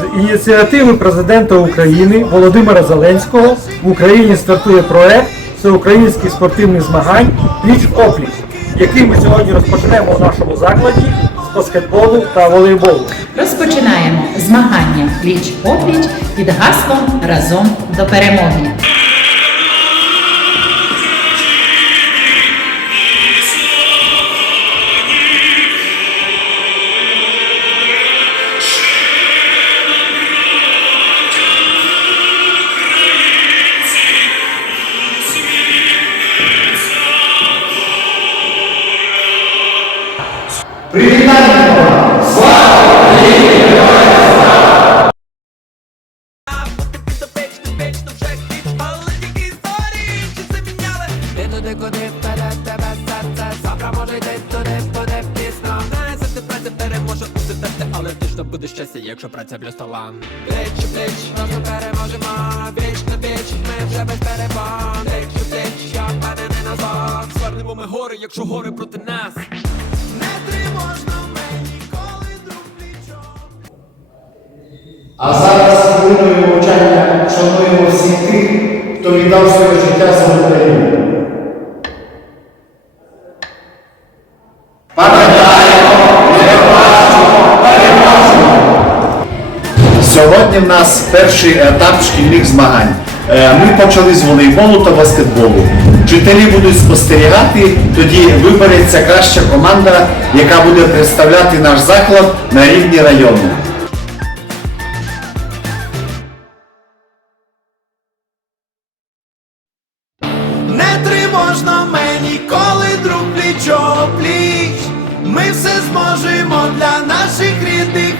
З ініціативи президента України Володимира Зеленського в Україні стартує проект всеукраїнських спортивних змагань пліч опліч, який ми сьогодні розпочнемо в нашому закладі з баскетболу та волейболу. Розпочинаємо змагання пліч опліч під гаслом разом до перемоги. Ти туди, куди вперед тебе серце Завтра може йти туди, буде пізно Не завжди праця переможе усе терти Але точно буде щастя, якщо праця плюс талант Пліч у пліч, разом переможемо Віч на віч, ми вже без перебон Пліч у пліч, я впевнений назад Звернемо ми гори, якщо гори проти нас А зараз хвилиною мовчання шануємо всіх тих, хто віддав своє життя за Україну. Сьогодні в нас перший етап шкільних змагань. Е, Ми почали з волейболу та баскетболу. Вчителі будуть спостерігати, тоді вибереться краща команда, яка буде представляти наш заклад на рівні району. Тривожно мені, коли друг пліч пліч. Ми все зможемо для наших рідних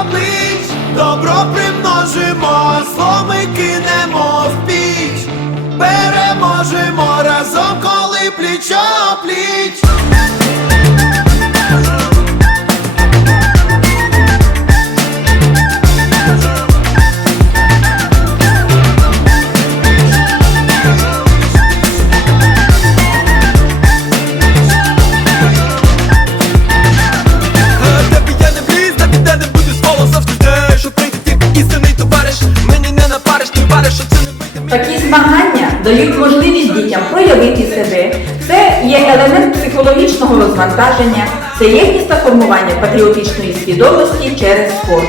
облич. Добро примножимо, а зло ми кинемо в піч. Переможемо разом, коли пліч пліч. Такі змагання дають можливість дітям проявити себе. Це є елемент психологічного розвантаження, це є місце формування патріотичної свідомості через спорт.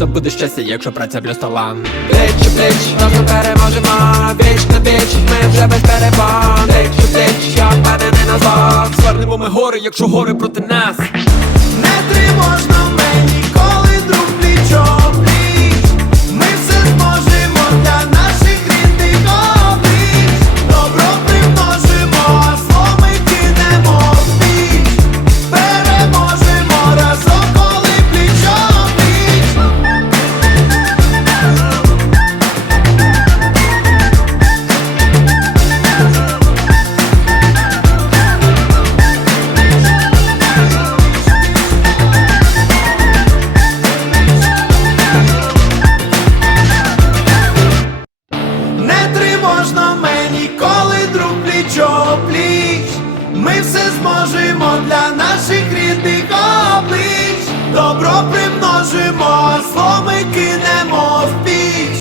Точно буде щастя, якщо праця плюс талант Плеч у пліч, разом переможемо. Віч на віч, ми вже без перепон. Плеч у пліч, я впевнений назад Звернемо ми гори, якщо гори проти нас. Не тривожно для наших рідних облич, добро примножимо, зло ми кинемо в